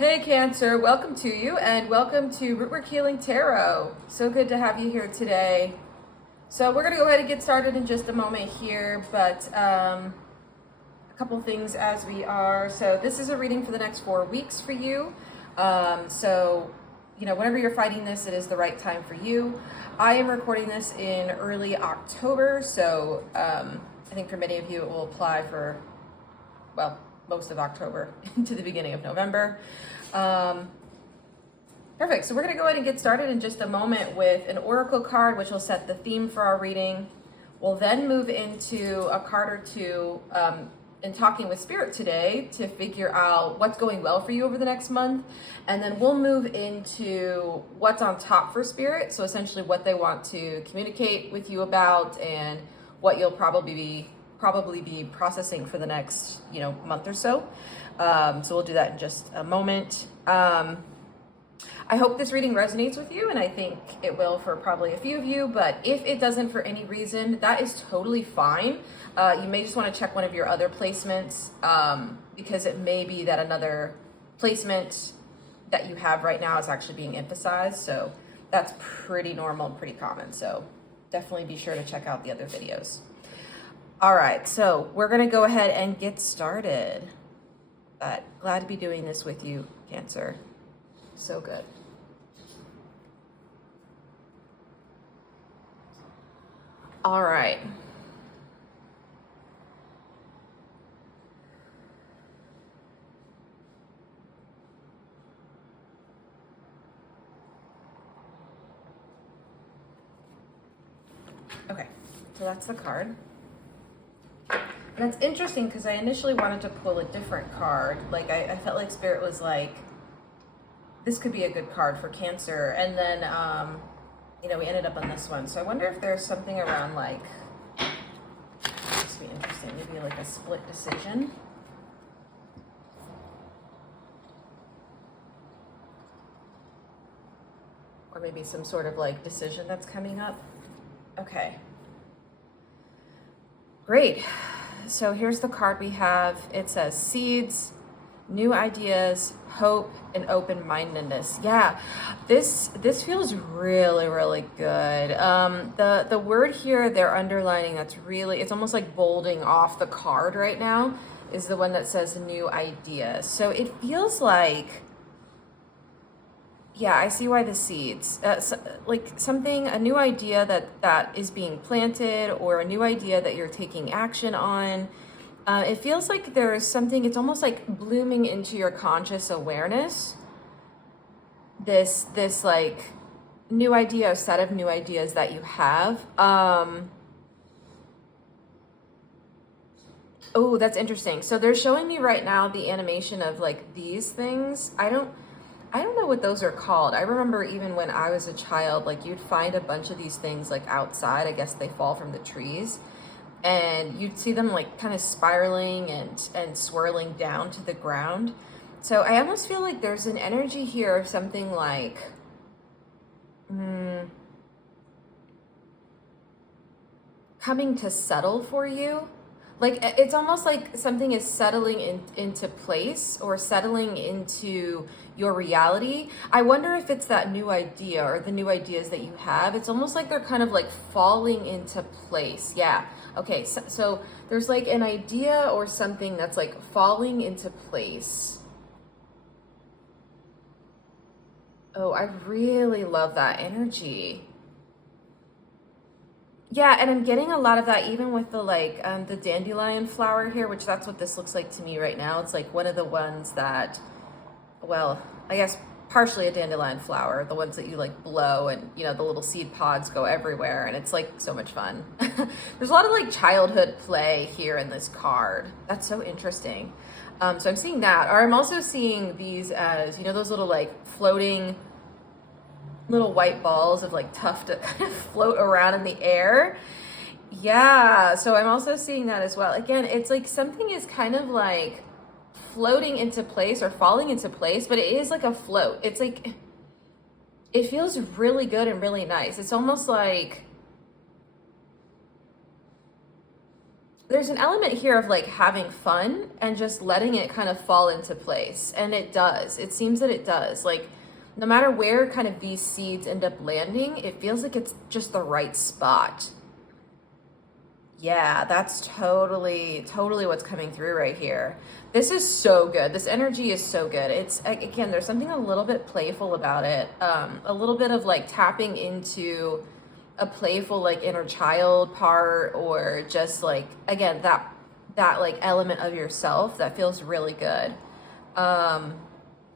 Hey Cancer, welcome to you and welcome to Rootwork Healing Tarot. So good to have you here today. So we're going to go ahead and get started in just a moment here, but a couple things as we are. So this is a reading for the next 4 weeks for you. Whenever you're fighting this, it is the right time for you. I am recording this in early October, so I think for many of you it will apply for, well, most of October into the beginning of November. Perfect. So we're going to go ahead and get started in just a moment with an oracle card, which will set the theme for our reading. We'll then move into a card or two in talking with Spirit today to figure out what's going well for you over the next month. And then we'll move into what's on top for Spirit. So essentially what they want to communicate with you about and what you'll probably be processing for the next, month or so. So we'll do that in just a moment. I hope this reading resonates with you, and I think it will for probably a few of you, but if it doesn't for any reason, that is totally fine. You may just want to check one of your other placements because it may be that another placement that you have right now is actually being emphasized. So that's pretty normal and pretty common. So definitely be sure to check out the other videos. All right, so we're going to go ahead and get started. But glad to be doing this with you, Cancer. So good. All right. Okay, so that's the card. And it's interesting because I initially wanted to pull a different card. Like I felt like Spirit was like, this could be a good card for Cancer. And then, we ended up on this one. So I wonder if there's something around like, this would be interesting, maybe like a split decision. Or maybe some sort of like decision that's coming up. Okay. Great. So here's the card we have. It says seeds, new ideas, hope, and open-mindedness. Yeah, this feels really, really good. The word here they're underlining that's really, it's almost like bolding off the card right now, is the one that says new ideas. So it feels like, yeah, I see why the seeds, like something, a new idea that is being planted, or a new idea that you're taking action on. It feels like there's something, it's almost like blooming into your conscious awareness. This like new idea, a set of new ideas that you have. Oh, that's interesting. So they're showing me right now the animation of like these things. I don't know what those are called. I remember even when I was a child, like you'd find a bunch of these things like outside. I guess they fall from the trees. And you'd see them like kind of spiraling and swirling down to the ground. So I almost feel like there's an energy here of something like, coming to settle for you. Like it's almost like something is settling into place or settling into your reality. I wonder if it's that new idea or the new ideas that you have. It's almost like they're kind of like falling into place. Yeah. Okay. So there's like an idea or something that's like falling into place. Oh, I really love that energy. Yeah, and I'm getting a lot of that even with the like the dandelion flower here, which that's what this looks like to me right now. It's like one of the ones that, well, I guess partially a dandelion flower, the ones that you like blow and the little seed pods go everywhere, and it's like so much fun. There's a lot of like childhood play here in this card. That's so interesting. So I'm seeing that, or I'm also seeing these as, those little like floating little white balls of like tuft that kind of float around in the air. Yeah, so I'm also seeing that as well. Again, it's like something is kind of like floating into place or falling into place, but it is like a float. It's like, it feels really good and really nice. It's almost like there's an element here of like having fun and just letting it kind of fall into place. And it does. It seems that it does. Like, no matter where kind of these seeds end up landing, it feels like it's just the right spot. Yeah, that's totally what's coming through right here. This is so good. This energy is so good. It's, again, there's something a little bit playful about it. A little bit of like tapping into a playful like inner child part, or just like, again, that like element of yourself that feels really good.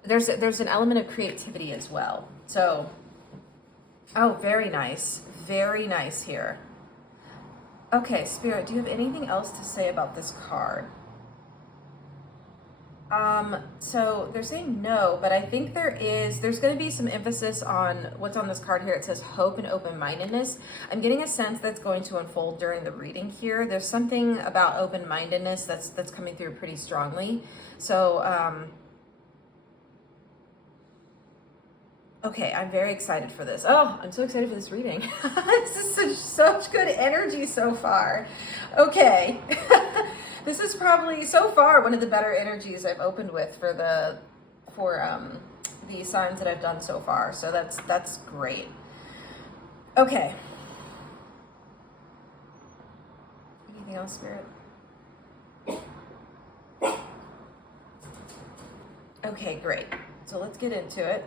There's an element of creativity as well. So, oh, very nice here. Okay, Spirit, do you have anything else to say about this card? So they're saying no, but I think there's going to be some emphasis on what's on this card here. It says hope and open-mindedness. I'm getting a sense that's going to unfold during the reading here. There's something about open-mindedness that's coming through pretty strongly. So, okay, I'm very excited for this. Oh, I'm so excited for this reading. This is such good energy so far. Okay. This is probably, so far, one of the better energies I've opened with for the signs that I've done so far. So that's great. Okay. Anything else, Spirit? Okay, great. So let's get into it.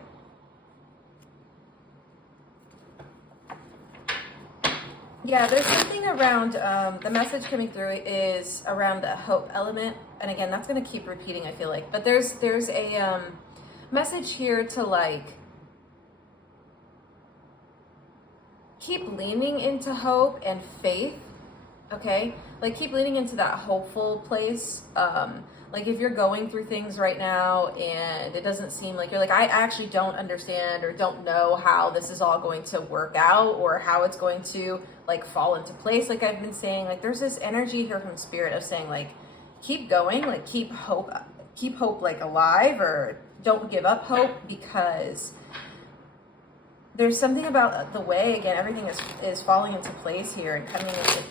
Yeah, there's something around, the message coming through is around the hope element. And again, that's going to keep repeating, I feel like. But there's a message here to like keep leaning into hope and faith, okay? Like keep leaning into that hopeful place. Like if you're going through things right now and it doesn't seem like you're like, I actually don't understand or don't know how this is all going to work out or how it's going to like fall into place. Like I've been saying, like there's this energy here from Spirit of saying like, keep going, like keep hope like alive, or don't give up hope, because there's something about the way, again, everything is falling into place here and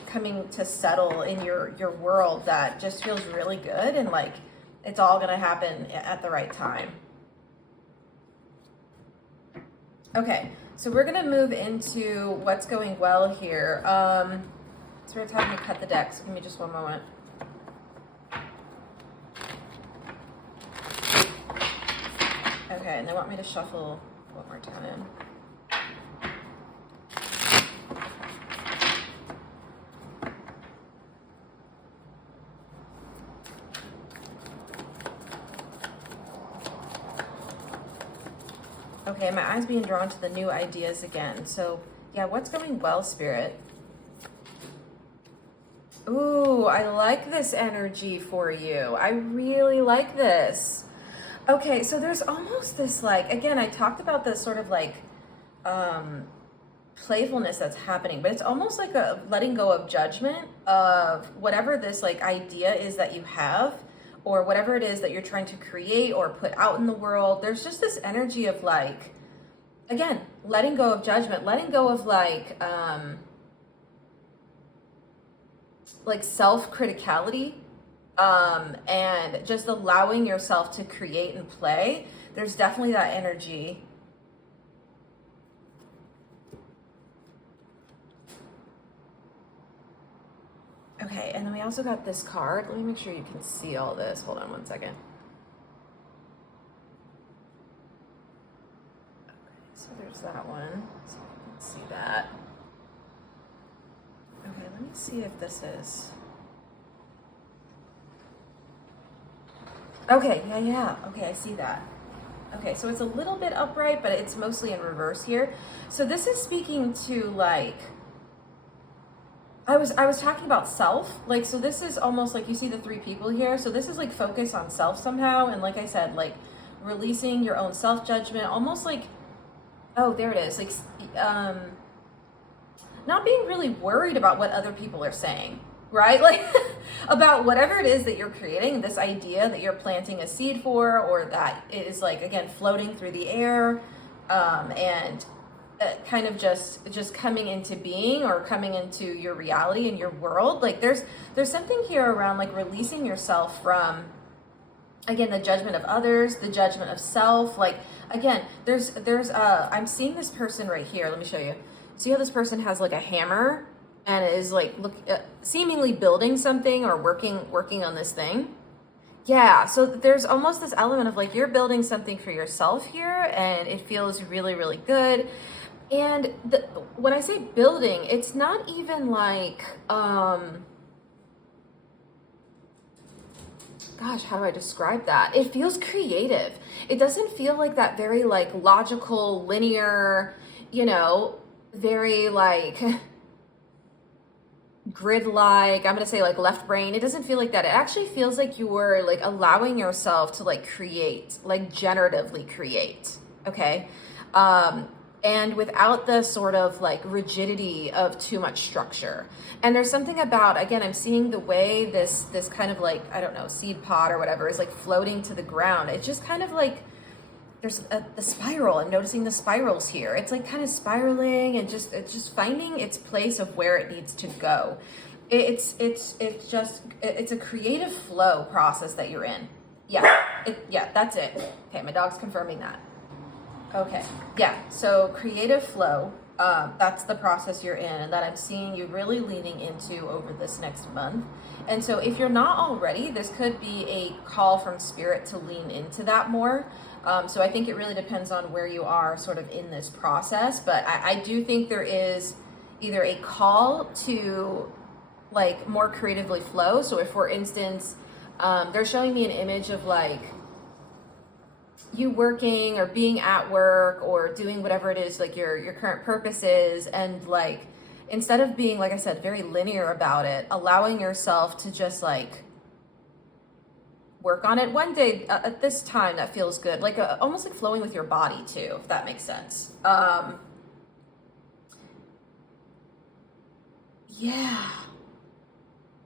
coming to settle in your world that just feels really good, and like it's all going to happen at the right time. Okay, so we're going to move into what's going well here. So we're having me cut the deck, so give me just one moment. Okay, and they want me to shuffle one more time. Okay, my eyes being drawn to the new ideas again. So, yeah, what's going well, Spirit? Ooh, I like this energy for you. I really like this. Okay, so there's almost this, like, again, I talked about this sort of like playfulness that's happening, but it's almost like a letting go of judgment of whatever this like idea is that you have, or whatever it is that you're trying to create or put out in the world. There's just this energy of like, again, letting go of judgment, letting go of like self-criticality, and just allowing yourself to create and play. There's definitely that energy. Okay, and then we also got this card. Let me make sure you can see all this. Hold on one second. Okay, so there's that one. So you can see that. Okay, let me see if this is... Okay, yeah. Okay, I see that. Okay, so it's a little bit upright, but it's mostly in reverse here. So this is speaking to like... I was talking about self, like, so this is almost like, you see the three people here, so this is like focus on self somehow, and like I said, like releasing your own self-judgment, almost like, oh, there it is, like, not being really worried about what other people are saying, right? Like, about whatever it is that you're creating, this idea that you're planting a seed for, or that is like, again, floating through the air, and kind of just coming into being or coming into your reality and your world. Like there's something here around like releasing yourself from, again, the judgment of others, the judgment of self. Like again, there's I'm seeing this person right here. Let me show you. See how this person has like a hammer and is like seemingly building something or working on this thing. Yeah, so there's almost this element of like you're building something for yourself here, and it feels really, really good. And when I say building, it's not even like, gosh, how do I describe that? It feels creative. It doesn't feel like that very like logical, linear, very like grid-like, I'm gonna say like left brain. It doesn't feel like that. It actually feels like you're like allowing yourself to like create, like generatively create, okay? And without the sort of like rigidity of too much structure. And there's something about, again, I'm seeing the way this kind of like, I don't know, seed pod or whatever is like floating to the ground. It's just kind of like, there's the spiral. I'm noticing the spirals here. It's like kind of spiraling and it's just finding its place of where it needs to go. It's a creative flow process that you're in. Yeah, that's it. Okay, my dog's confirming that. Okay, yeah, so creative flow, that's the process you're in and that I'm seeing you really leaning into over this next month. And so if you're not already, this could be a call from spirit to lean into that more. So I think it really depends on where you are sort of in this process, but I do think there is either a call to like more creatively flow. So if, for instance, they're showing me an image of like you working or being at work or doing whatever it is, like your current purpose is, and like instead of being, like I said, very linear about it, allowing yourself to just like work on it one day at this time that feels good, like almost like flowing with your body too, if that makes sense. Yeah.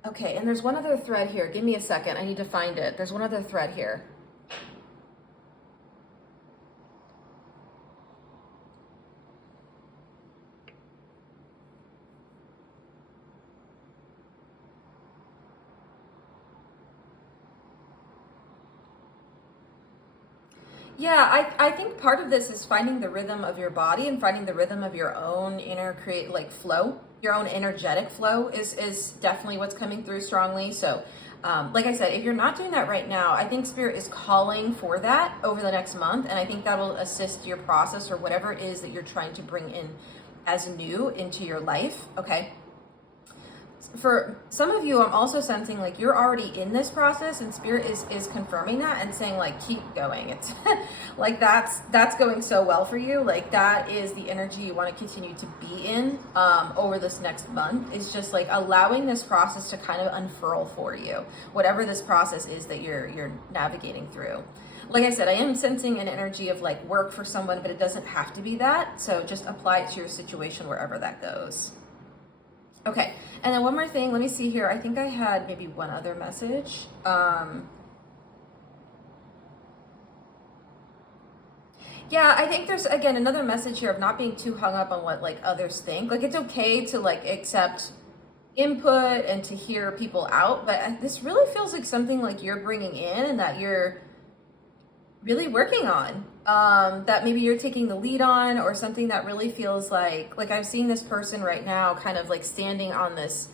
Okay, and there's one other thread here. Give me a second. I need to find it. There's one other thread here. Yeah, I think part of this is finding the rhythm of your body and finding the rhythm of your own inner like flow. Your own energetic flow is definitely what's coming through strongly. So like I said, if you're not doing that right now, I think Spirit is calling for that over the next month. And I think that will assist your process or whatever it is that you're trying to bring in as new into your life, okay? For some of you, I'm also sensing like you're already in this process and Spirit is confirming that and saying like, keep going. It's like, that's going so well for you. Like that is the energy you want to continue to be in over this next month, is just like allowing this process to kind of unfurl for you, whatever this process is that you're navigating through. Like I said, I am sensing an energy of like work for someone, but it doesn't have to be that. So just apply it to your situation wherever that goes. Okay, and then one more thing, let me see here. I think I had maybe one other message. Yeah, I think there's, again, another message here of not being too hung up on what like others think. Like it's okay to like accept input and to hear people out, but this really feels like something like you're bringing in and that you're really working on, that maybe you're taking the lead on, or something that really feels like I'm seeing this person right now kind of like standing on this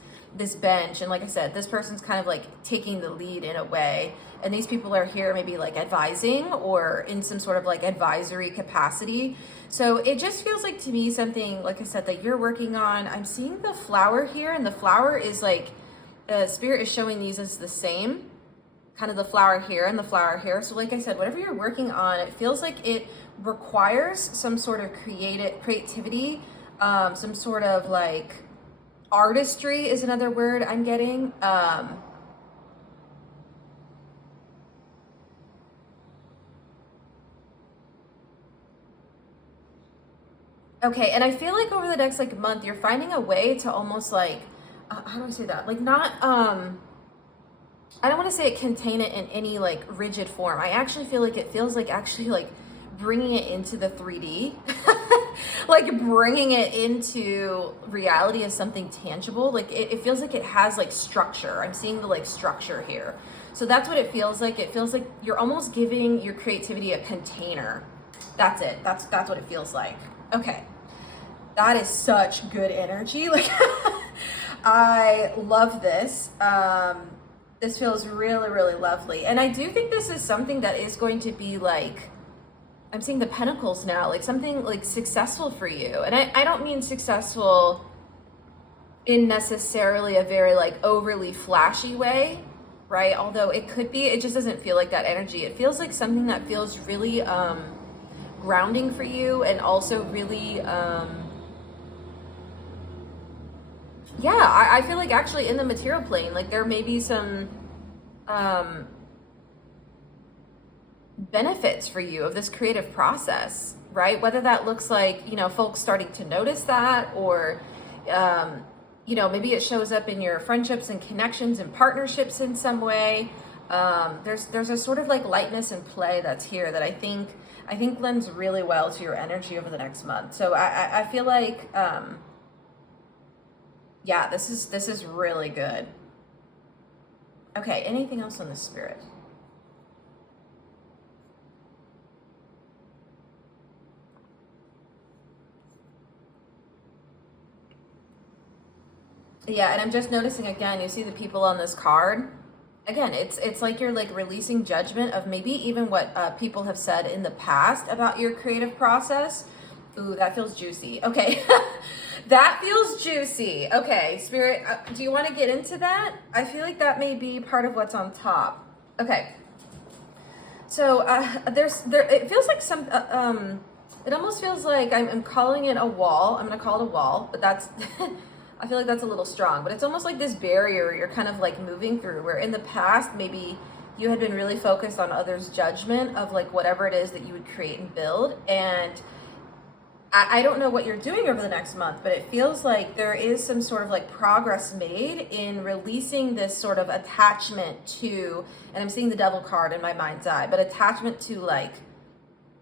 bench, and like I said, this person's kind of like taking the lead in a way, and these people are here maybe like advising or in some sort of like advisory capacity. So it just feels like to me something, like I said, that you're working on. I'm seeing the flower here, and the flower is like, Spirit is showing these as the same, kind of the flower here and the flower here. So like I said, whatever you're working on, it feels like it requires some sort of creativity, some sort of like artistry is another word I'm getting. Okay, and I feel like over the next like month, you're finding a way to almost like, how do I say that? Like not, I don't want to say it contain it in any like rigid form. I actually feel like it feels like actually like bringing it into the 3D. like bringing it into reality as something tangible. Like it feels like it has like structure. I'm seeing the like structure here. So that's what it feels like. It feels like you're almost giving your creativity a container. That's it. That's what it feels like. Okay. That is such good energy. Like I love this. This feels really, really lovely. And I do think this is something that is going to be like, I'm seeing the pentacles now, like something like successful for you. And I don't mean successful in necessarily a very like overly flashy way, right? Although it could be, it just doesn't feel like that energy. It feels like something that feels really grounding for you, and also really, I feel like actually in the material plane, like there may be some benefits for you of this creative process, right? Whether that looks like, you know, folks starting to notice that, or, you know, maybe it shows up in your friendships and connections and partnerships in some way. There's a sort of like lightness and play that's here that I think lends really well to your energy over the next month. So I feel like, yeah, this is really good. Okay, anything else on the spirit? Yeah, and I'm just noticing again, you see the people on this card. Again, it's like you're like releasing judgment of maybe even what people have said in the past about your creative process. Ooh, that feels juicy. Okay. That feels juicy. Okay, Spirit, do you want to get into that? I feel like that may be part of what's on top. Okay. So it feels like it almost feels like I'm calling it a wall. I'm going to call it a wall, but that's, I feel like that's a little strong, but it's almost like this barrier you're kind of like moving through, where in the past, maybe you had been really focused on others' judgment of like whatever it is that you would create and build. And I don't know what you're doing over the next month, but it feels like there is some sort of like progress made in releasing this sort of attachment to, and I'm seeing the devil card in my mind's eye, but attachment to like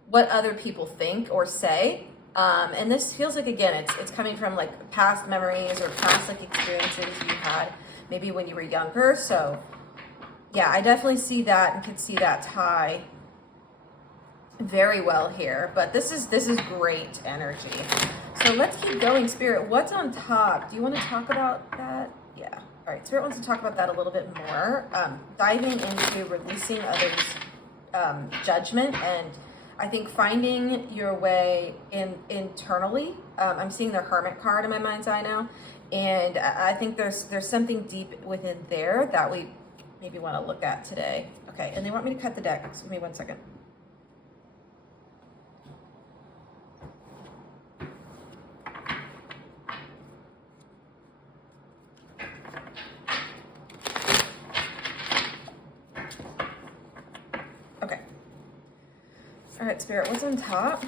what other people think or say. And this feels like, again, it's coming from like past memories or past like experiences you had maybe when you were younger. So yeah, I definitely see that and can see that tie very well here, but this is great energy. So let's keep going, Spirit. What's on top? Do you want to talk about that? Yeah. All right. Spirit wants to talk about that a little bit more. Diving into releasing others' judgment, and I think finding your way internally. I'm seeing the Hermit card in my mind's eye now, and I think there's something deep within there that we maybe want to look at today. Okay. And they want me to cut the deck. So give me 1 second. All right, Spirit, what's on top?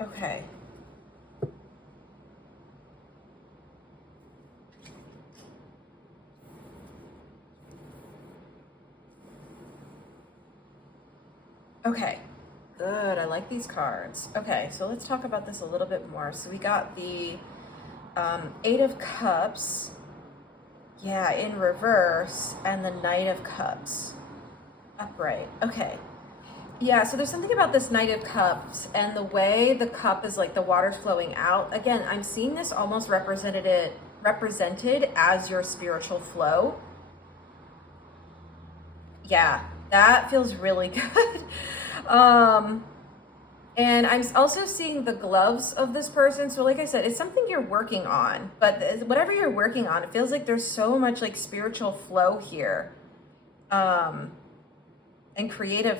Okay. Okay. Good, I like these cards. Okay, so let's talk about this a little bit more. So we got the Eight of Cups, yeah, in reverse, and the Knight of Cups upright. Okay, yeah, so there's something about this Knight of Cups and the way the cup is like the water's flowing out. Again, I'm seeing this almost represented as your spiritual flow. Yeah, that feels really good. And I'm also seeing the gloves of this person. So like I said, it's something you're working on, but whatever you're working on, it feels like there's so much like spiritual flow here. And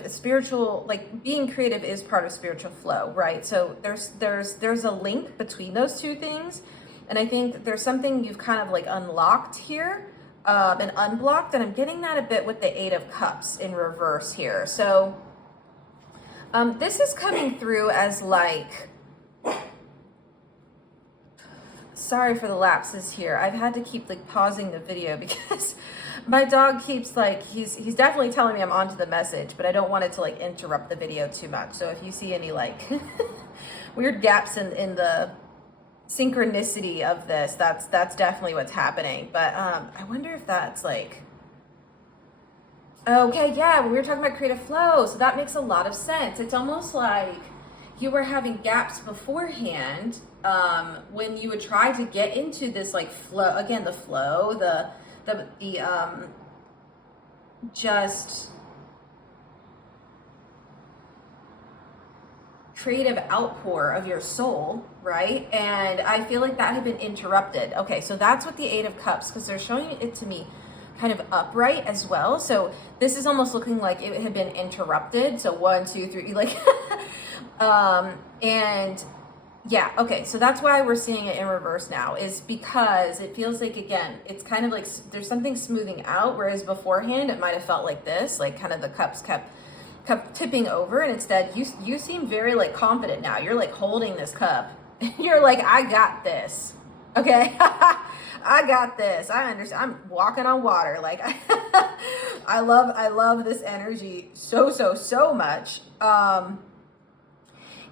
spiritual, like being creative is part of spiritual flow, right? So there's a link between those two things. And I think there's something you've kind of like unlocked here, and unblocked. And I'm getting that a bit with the Eight of Cups in reverse here. So, this is coming through as like sorry for the lapses here. I've had to keep like pausing the video because my dog keeps like, he's definitely telling me I'm onto the message, but I don't want it to like interrupt the video too much. So if you see any like weird gaps in the synchronicity of this, that's definitely what's happening. But I wonder if that's like, okay, yeah, we were talking about creative flow, so that makes a lot of sense. It's almost like you were having gaps beforehand when you would try to get into this like flow, again, the flow, the just creative outpour of your soul, right? And I feel like that had been interrupted. Okay, so that's what the Eight of Cups, because they're showing it to me kind of upright as well. So this is almost looking like it had been interrupted. So 1, 2, 3, like, and yeah, okay. So that's why we're seeing it in reverse now, is because it feels like, again, it's kind of like there's something smoothing out, whereas beforehand it might have felt like this, like kind of the cups kept tipping over, and instead you seem very like confident now. You're like holding this cup. You're like, I got this. Okay. I got this. I understand. I'm walking on water. Like I love this energy so much.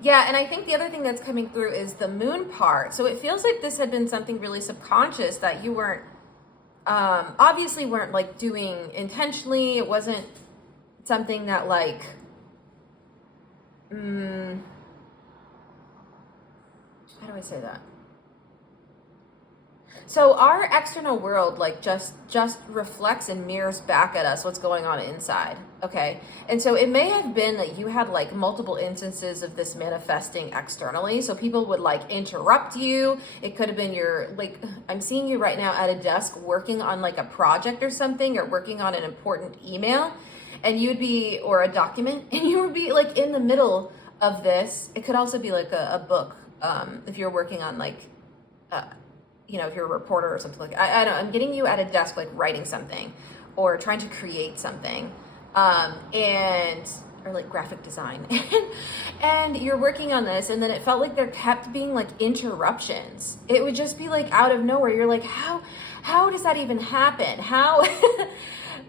Yeah, and I think the other thing that's coming through is the moon part. So it feels like this had been something really subconscious that you weren't obviously weren't like doing intentionally. It wasn't something that like how do I say that? So our external world like just reflects and mirrors back at us what's going on inside, okay? And so it may have been that you had like multiple instances of this manifesting externally. So people would like interrupt you. It could have been your, like, I'm seeing you right now at a desk working on like a project or something, or working on an important email, and you'd be, or a document, and you would be like in the middle of this. It could also be like a book, if you're working on like, you know, if you're a reporter or something like, I don't know, I'm getting you at a desk, like writing something or trying to create something, or like graphic design, and you're working on this, and then it felt like there kept being like interruptions. It would just be like out of nowhere. You're like, how does that even happen? How,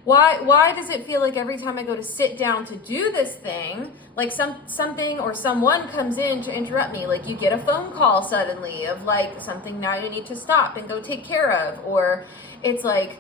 why does it feel like every time I go to sit down to do this thing, like something or someone comes in to interrupt me? Like you get a phone call suddenly of like something now you need to stop and go take care of, or it's like,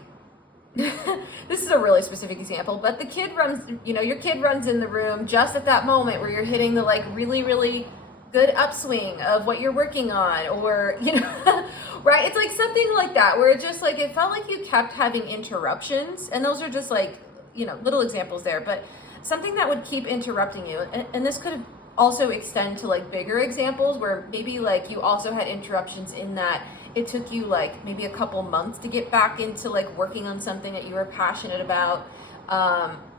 this is a really specific example, but the kid runs, you know, your kid runs in the room just at that moment where you're hitting the like really good upswing of what you're working on, or, you know, right? It's like something like that, where it just like, it felt like you kept having interruptions, and those are just like, you know, little examples there, but something that would keep interrupting you. And this could also extend to like bigger examples where maybe like you also had interruptions in that it took you like maybe a couple months to get back into like working on something that you were passionate about.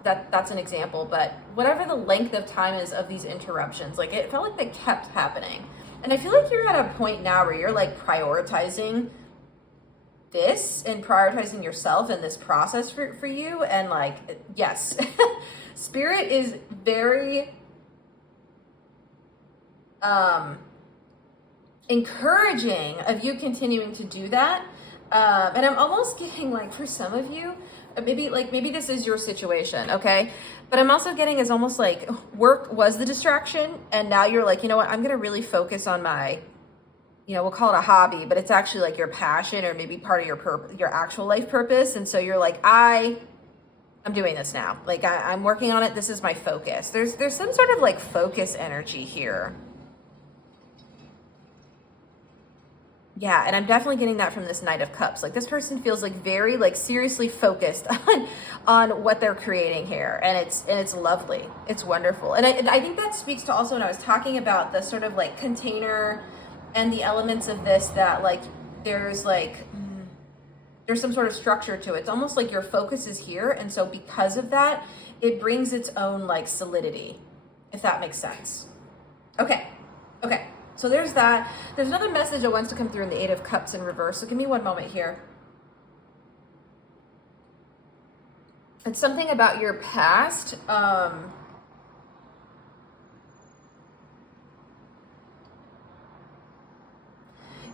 That's an example, but whatever the length of time is of these interruptions, like it felt like they kept happening. And I feel like you're at a point now where you're like prioritizing this and prioritizing yourself in this process for you. And like, yes, spirit is very encouraging of you continuing to do that. And I'm almost getting like, for some of you, maybe this is your situation, okay? But I'm also getting is almost like work was the distraction, and now you're like, you know what, I'm gonna really focus on my, you know, we'll call it a hobby, but it's actually like your passion, or maybe part of your actual life purpose. And so you're like, I'm doing this now. Like I'm working on it. This is my focus. There's some sort of like focus energy here. Yeah, and I'm definitely getting that from this Knight of Cups. Like this person feels like very like seriously focused on what they're creating here, and it's lovely. It's wonderful, and I think that speaks to also when I was talking about the sort of like container and the elements of this, that like there's some sort of structure to it. It's almost like your focus is here, and so because of that, it brings its own like solidity, if that makes sense. Okay. So there's that. There's another message that wants to come through in the Eight of Cups in reverse. So give me one moment here. It's something about your past.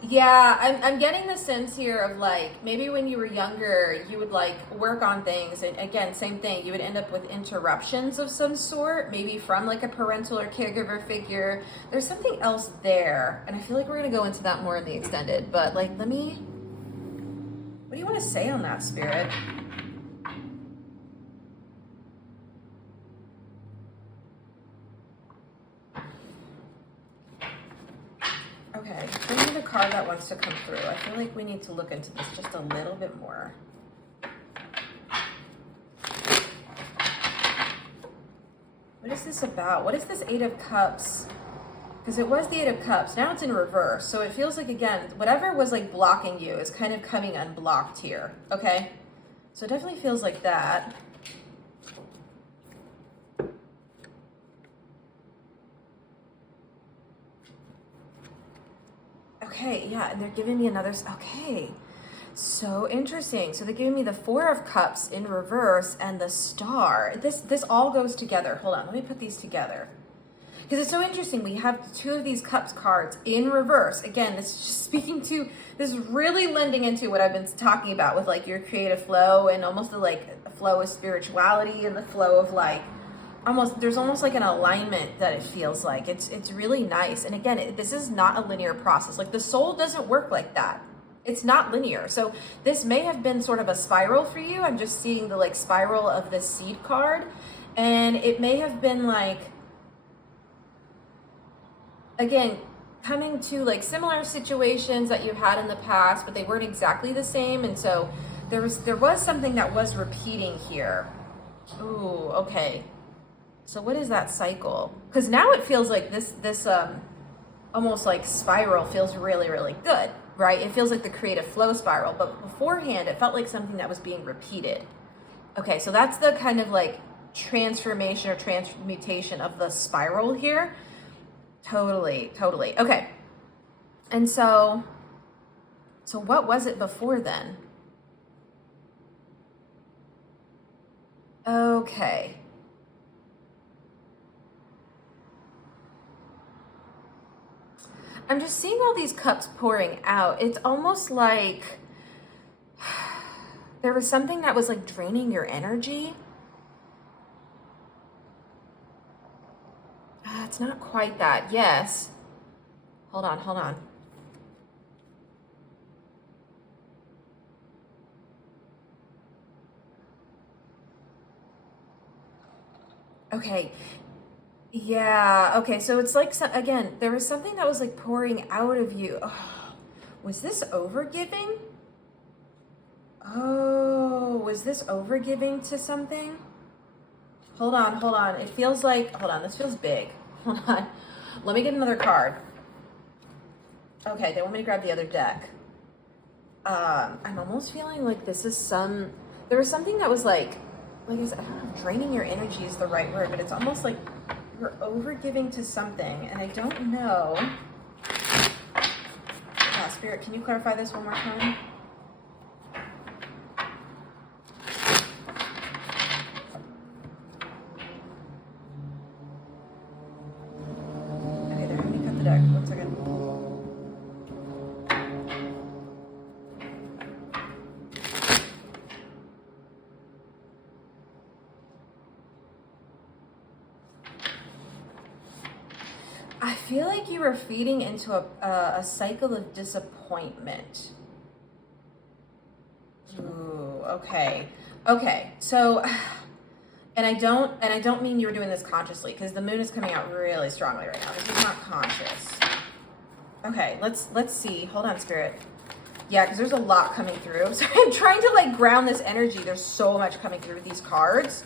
Yeah, I'm getting the sense here of like maybe when you were younger, you would like work on things, and again, same thing. You would end up with interruptions of some sort, maybe from like a parental or caregiver figure. There's something else there, and I feel like we're gonna go into that more in the extended. But like, what do you want to say on that, Spirit? Okay, give me the card that wants to come through. I feel like we need to look into this just a little bit more. What is this about? What is this Eight of Cups? Because it was the Eight of Cups. Now it's in reverse. So it feels like, again, whatever was like blocking you is kind of coming unblocked here. Okay? So it definitely feels like that. Okay, yeah, and they're giving me another, okay. So interesting. So they're giving me the Four of Cups in reverse and the Star. This all goes together. Hold on, let me put these together. Because it's so interesting. We have two of these Cups cards in reverse. Again, this is just speaking to, this is really lending into what I've been talking about with like your creative flow and almost the like flow of spirituality and the flow of like, there's almost like an alignment that it feels like. It's really nice. And again, this is not a linear process. Like the soul doesn't work like that. It's not linear. So this may have been sort of a spiral for you. I'm just seeing the like spiral of the Seed card. And it may have been like, again, coming to like similar situations that you had in the past, but they weren't exactly the same. And so there was something that was repeating here. Ooh, okay. So what is that cycle? Because now it feels like this almost like spiral feels really, really good, right? It feels like the creative flow spiral, but beforehand it felt like something that was being repeated. Okay, so that's the kind of like transformation or transmutation of the spiral here. Totally. Okay. And so what was it before then? Okay. I'm just seeing all these cups pouring out. It's almost like there was something that was like draining your energy. It's not quite that. Yes. Hold on. Okay. Yeah. Okay. So it's like, again, there was something that was like pouring out of you. Oh, was this overgiving? Oh, was this overgiving to something? Hold on. It feels like, hold on. This feels big. Hold on. Let me get another card. Okay. They want me to grab the other deck. I'm almost feeling like this is there was something that was like I said, I don't know if draining your energy is the right word, but it's almost like you're overgiving to something, and I don't know. Spirit, can you clarify this one more time? Okay, they're having me cut the deck. 1 second. I feel like you were feeding into a cycle of disappointment. Ooh, okay. So, and I don't mean you were doing this consciously, because the moon is coming out really strongly right now. This is not conscious. Okay, let's see. Hold on, Spirit. Yeah, because there's a lot coming through. So I'm trying to like ground this energy. There's so much coming through with these cards.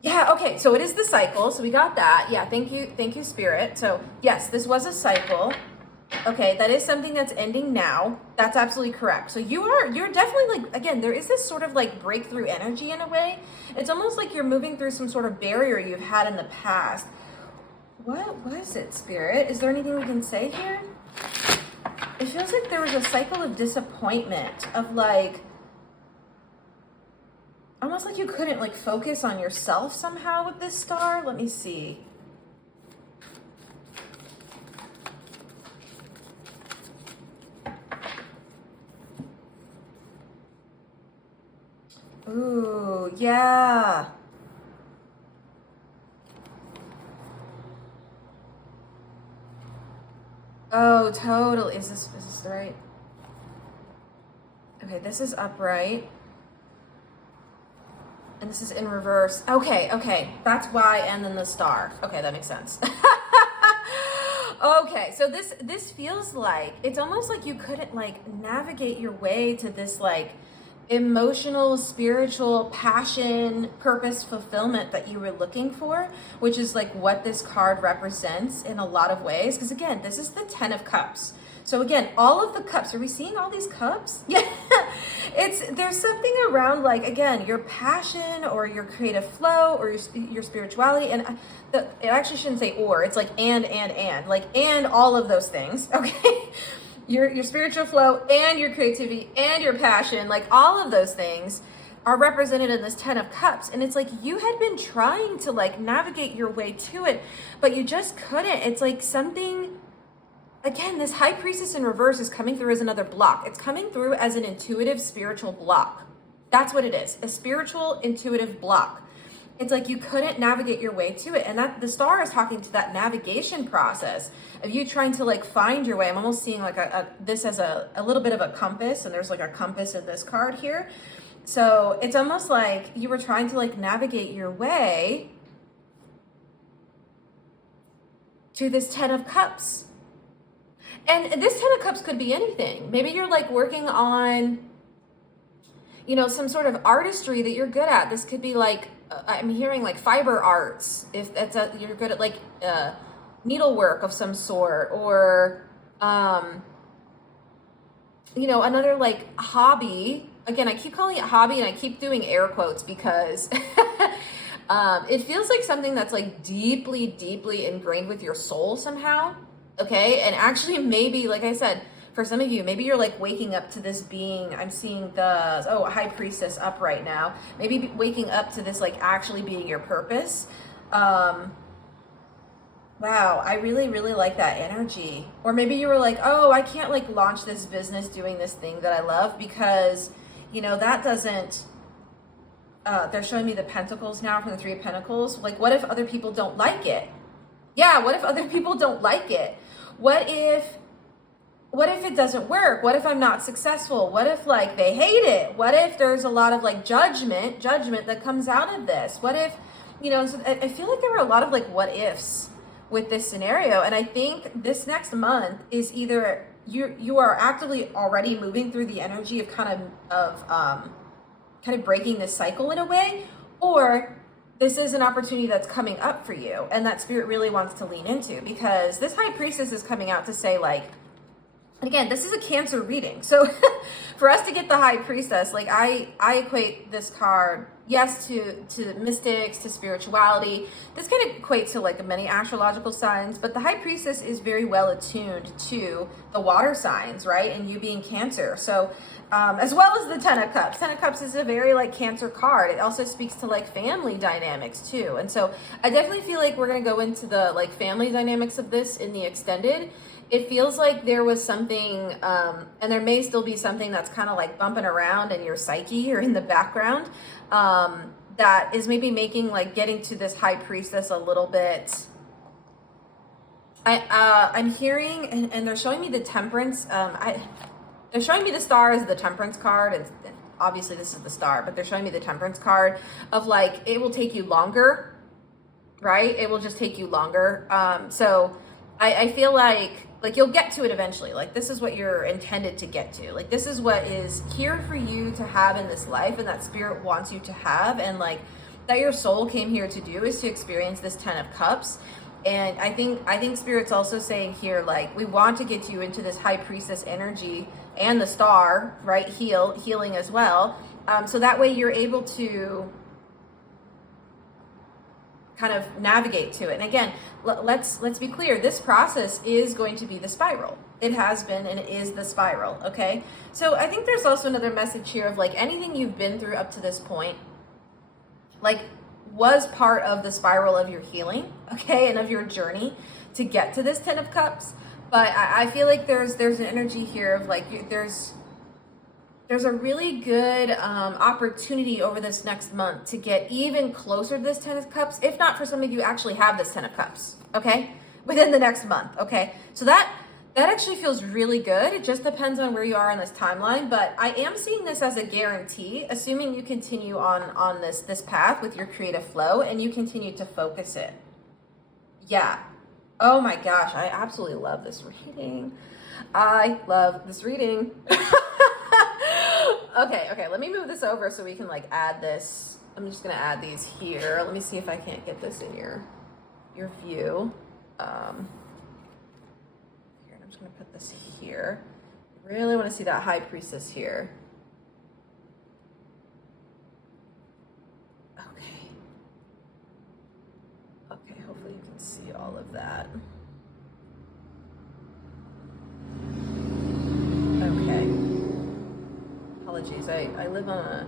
Yeah, okay, so it is the cycle. So we got that. Yeah, thank you, Spirit. So yes, this was a cycle. Okay, that is something that's ending now. That's absolutely correct. So you're definitely like, again, there is this sort of like breakthrough energy in a way. It's almost like you're moving through some sort of barrier you've had in the past. What was it, Spirit? Is there anything we can say here? It feels like there was a cycle of disappointment, of like, almost like you couldn't like focus on yourself somehow with this star. Let me see. Ooh, yeah. Oh, totally. Is this the right? Okay, this is upright. And this is in reverse. Okay. That's why, and then the star. Okay, that makes sense. Okay, so this feels like, it's almost like you couldn't like navigate your way to this like emotional, spiritual passion, purpose, fulfillment that you were looking for, which is like what this card represents in a lot of ways. Because again, this is the 10 of Cups. So again, all of the cups, are we seeing all these cups? Yeah, there's something around like, again, your passion or your creative flow or your spirituality. And it actually shouldn't say or, it's like and like, and all of those things, okay? Your spiritual flow and your creativity and your passion, like all of those things are represented in this 10 of Cups. And it's like you had been trying to like navigate your way to it, but you just couldn't. It's like something, again, this High Priestess in reverse is coming through as another block. It's coming through as an intuitive spiritual block. That's what it is, a spiritual intuitive block. It's like you couldn't navigate your way to it. And that the star is talking to that navigation process of you trying to like find your way. I'm almost seeing like this as a little bit of a compass, and there's like a compass in this card here. So it's almost like you were trying to like navigate your way to this 10 of Cups. And this 10 of Cups could be anything. Maybe you're like working on, you know, some sort of artistry that you're good at. This could be like, I'm hearing like fiber arts, if that's you're good at like needlework of some sort, or you know, another like hobby. Again, I keep calling it hobby and I keep doing air quotes because it feels like something that's like deeply ingrained with your soul somehow. Okay, and actually maybe, like I said, for some of you, maybe you're like waking up to this being, I'm seeing the, High Priestess up right now. Maybe waking up to this like actually being your purpose. Wow, I really like that energy. Or maybe you were like, oh, I can't like launch this business doing this thing that I love because, you know, that doesn't, they're showing me the Pentacles now from the 3 of Pentacles. Like, what if other people don't like it? Yeah, what if other people don't like it? What if it doesn't work? What if I'm not successful? What if like they hate it? What if there's a lot of like judgment that comes out of this? What if, you know, so I feel like there were a lot of like what ifs with this scenario. And I think this next month is either you are actively already moving through the energy of kind of breaking this cycle in a way, or this is an opportunity that's coming up for you and that Spirit really wants to lean into, because this High Priestess is coming out to say like, again, this is a Cancer reading. So for us to get the High Priestess, like I equate this card, yes, to mystics, to spirituality. This can equate to like many astrological signs, but the High Priestess is very well attuned to the water signs, right? And you being Cancer. So as well as the 10 of Cups. 10 of Cups is a very like Cancer card. It also speaks to like family dynamics too. And so I definitely feel like we're going to go into the like family dynamics of this in the extended. It feels like there was something, and there may still be something that's kind of like bumping around in your psyche or in the background, that is maybe making like getting to this High Priestess a little bit. I'm hearing, and they're showing me the Temperance. They're showing me the star as the Temperance card, and obviously this is the star, but they're showing me the Temperance card of like, it will take you longer, right? It will just take you longer. So I feel like you'll get to it eventually. Like this is what you're intended to get to. Like this is what is here for you to have in this life, and that Spirit wants you to have, and like that your soul came here to do is to experience this 10 of Cups. And I think Spirit's also saying here, like, we want to get you into this High Priestess energy and the star, right? Healing as well. So that way you're able to kind of navigate to it. And again, let's be clear, this process is going to be the spiral. It has been, and it is the spiral, okay? So I think there's also another message here of like anything you've been through up to this point, like was part of the spiral of your healing, okay, and of your journey to get to this 10 of Cups. But I feel like there's an energy here of like there's there's a really good opportunity over this next month to get even closer to this 10 of Cups, if not for some of you actually have this 10 of Cups, okay? Within the next month, okay? So that actually feels really good. It just depends on where you are on this timeline, but I am seeing this as a guarantee, assuming you continue on this path with your creative flow and you continue to focus it. Yeah. Oh my gosh, I absolutely love this reading. I love this reading. Okay, let me move this over so we can like add this. I'm just gonna add these here. Let me see if I can't get this in your view. Here, I'm just gonna put this here. Really wanna see that High Priestess here. Okay, hopefully you can see all of that. Okay. Apologies, I live on a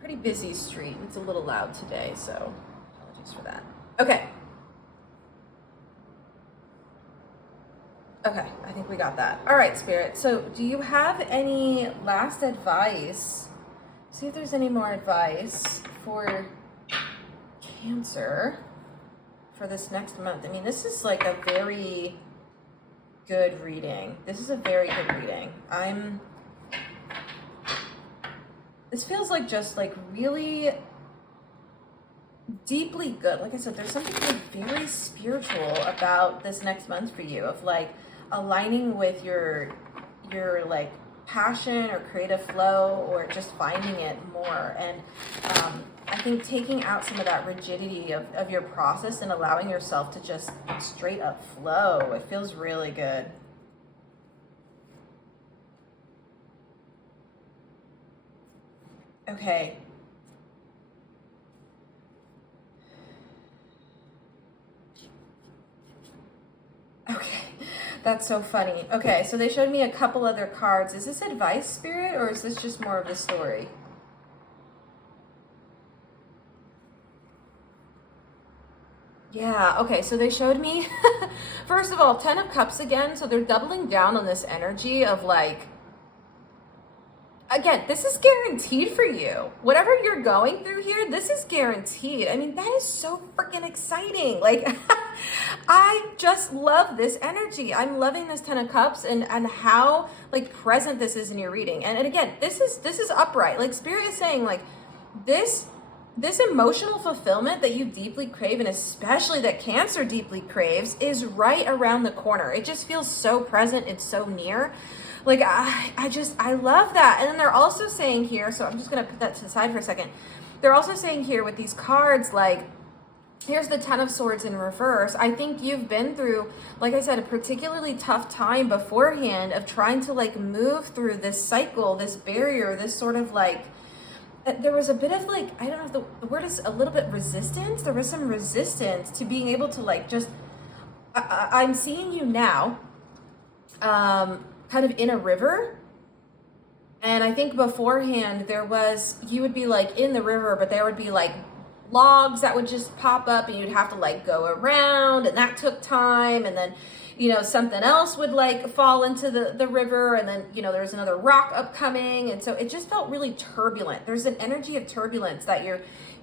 pretty busy street. It's a little loud today, so apologies for that. Okay, I think we got that. All right, Spirit. So do you have any last advice? See if there's any more advice for Cancer for this next month. I mean, this is like a very good reading. This is a very good reading. This feels like just like really deeply good. Like I said, there's something like very spiritual about this next month for you, of like aligning with your like passion or creative flow, or just finding it more. And I think taking out some of that rigidity of your process and allowing yourself to just straight up flow. It feels really good. Okay. Okay, that's so funny. Okay, so they showed me a couple other cards. Is this advice, Spirit, or is this just more of the story? Yeah, okay, so they showed me, first of all, 10 of Cups again, so they're doubling down on this energy of like, again, this is guaranteed for you. Whatever you're going through here, this is guaranteed. I mean, that is so freaking exciting. Like, I just love this energy. I'm loving this 10 of Cups and how like present this is in your reading. And again, this is upright. Like Spirit is saying like this emotional fulfillment that you deeply crave, and especially that Cancer deeply craves, is right around the corner. It just feels so present. It's so near. Like, I love that. And then they're also saying here, so I'm just going to put that to the side for a second. They're also saying here with these cards, like, here's the 10 of Swords in reverse. I think you've been through, like I said, a particularly tough time beforehand of trying to like move through this cycle, this barrier, this sort of like, there was a bit of like, I don't know if the word is a little bit resistance. There was some resistance to being able to like just, I'm seeing you now, kind of in a river. And I think beforehand you would be like in the river, but there would be like logs that would just pop up and you'd have to like go around, and that took time. And then, something else would like fall into the river, and then, there was another rock upcoming. And so it just felt really turbulent. There's an energy of turbulence that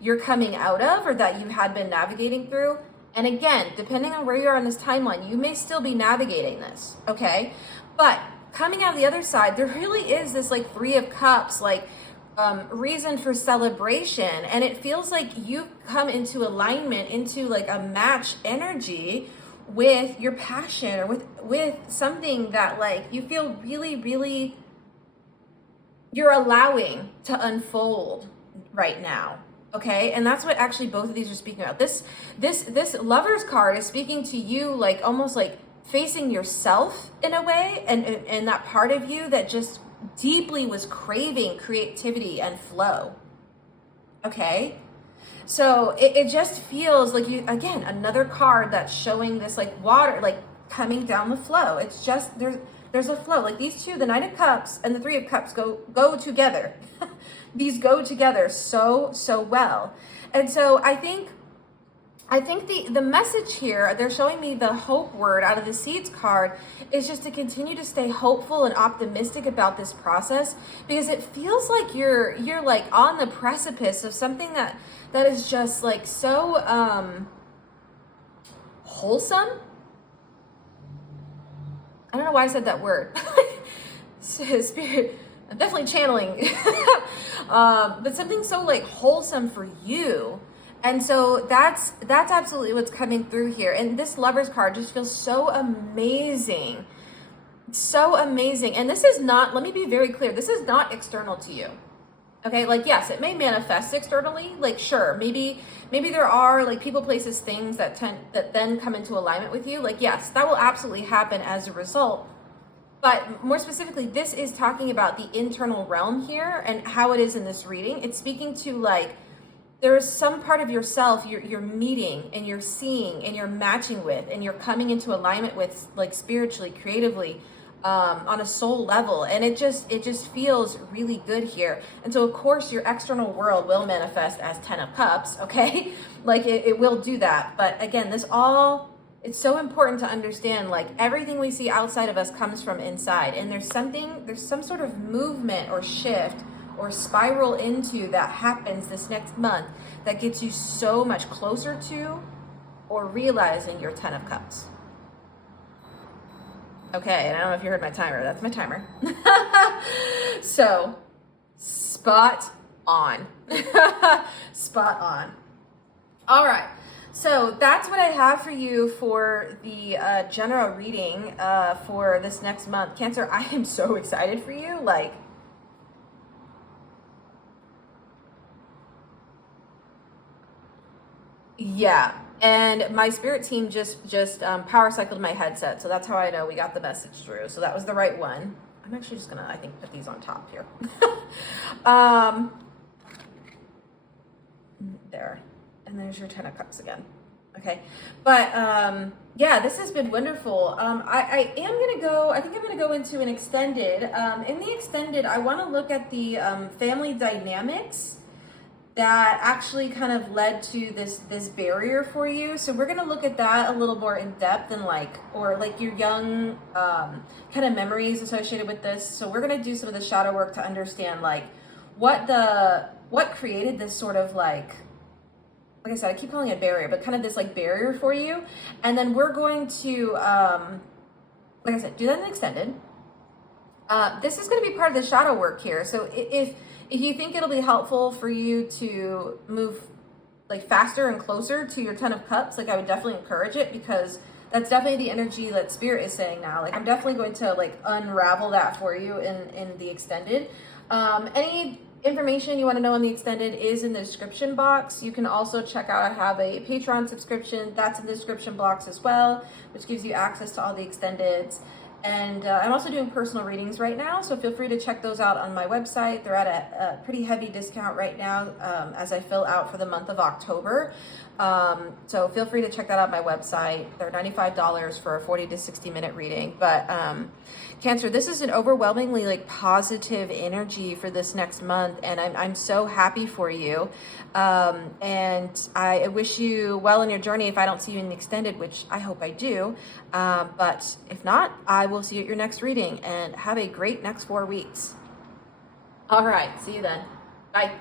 you're coming out of, or that you had been navigating through. And again, depending on where you are on this timeline, you may still be navigating this, okay? But coming out the other side, there really is this like 3 of Cups, like reason for celebration. And it feels like you've come into alignment, into like a match energy with your passion, or with something that like you feel really, really, you're allowing to unfold right now. Okay, and that's what actually both of these are speaking about. This Lover's card is speaking to you like almost like facing yourself in a way, and that part of you that just deeply was craving creativity and flow. Okay, so it just feels like you, again, another card that's showing this like water like coming down the flow. It's just there's a flow. Like these two, the 9 of Cups and the 3 of Cups go together. These go together so well. And so I think I think the message here, they're showing me the hope word out of the seeds card, is just to continue to stay hopeful and optimistic about this process, because it feels like you're like on the precipice of something that is just like so wholesome. I don't know why I said that word. Spirit, I'm definitely channeling. But something so like wholesome for you. And so that's absolutely what's coming through here. And this Lover's card just feels so amazing. So amazing. And this is not, let me be very clear, this is not external to you. Okay, like yes, it may manifest externally. Like sure, maybe there are like people, places, things that then come into alignment with you. Like yes, that will absolutely happen as a result. But more specifically, this is talking about the internal realm here and how it is in this reading. It's speaking to like, there is some part of yourself you're meeting and you're seeing and you're matching with and you're coming into alignment with, like spiritually, creatively, on a soul level. And it just feels really good here. And so of course your external world will manifest as 10 of Cups, okay? Like it will do that. But again, it's so important to understand, like everything we see outside of us comes from inside. And there's some sort of movement or shift or spiral into that happens this next month that gets you so much closer to or realizing your 10 of Cups. Okay, and I don't know if you heard my timer. That's my timer. So, spot on. Spot on. All right. So that's what I have for you for the general reading for this next month. Cancer, I am so excited for you. Like, yeah, and my spirit team just power cycled my headset, so that's how I know we got the message through. So that was the right one. I'm actually just gonna, I think, put these on top here. There, and there's your 10 of Cups again. Okay, but yeah, this has been wonderful. I am gonna go. I think I'm gonna go into an extended. In the extended, I want to look at the family dynamics that actually kind of led to this barrier for you. So we're gonna look at that a little more in depth and like your young kind of memories associated with this. So we're gonna do some of the shadow work to understand like what created this sort of like I said, I keep calling it a barrier, but kind of this like barrier for you. And then we're going to, like I said, do that in extended. This is going to be part of the shadow work here. So if you think it'll be helpful for you to move like faster and closer to your 10 of Cups, like I would definitely encourage it, because that's definitely the energy that Spirit is saying now. Like I'm definitely going to like unravel that for you in the extended. Any information you want to know on the extended is in the description box. You can also check out, I have a Patreon subscription that's in the description box as well, which gives you access to all the extendeds. And I'm also doing personal readings right now, so feel free to check those out on my website. They're at a pretty heavy discount right now as I fill out for the month of October. So feel free to check that out on my website. They're $95 for a 40 to 60 minute reading. But Cancer, this is an overwhelmingly like positive energy for this next month, and I'm so happy for you. And I wish you well in your journey if I don't see you in the extended, which I hope I do. But if not, I will see you at your next reading, and have a great next 4 weeks. All right, see you then. Bye.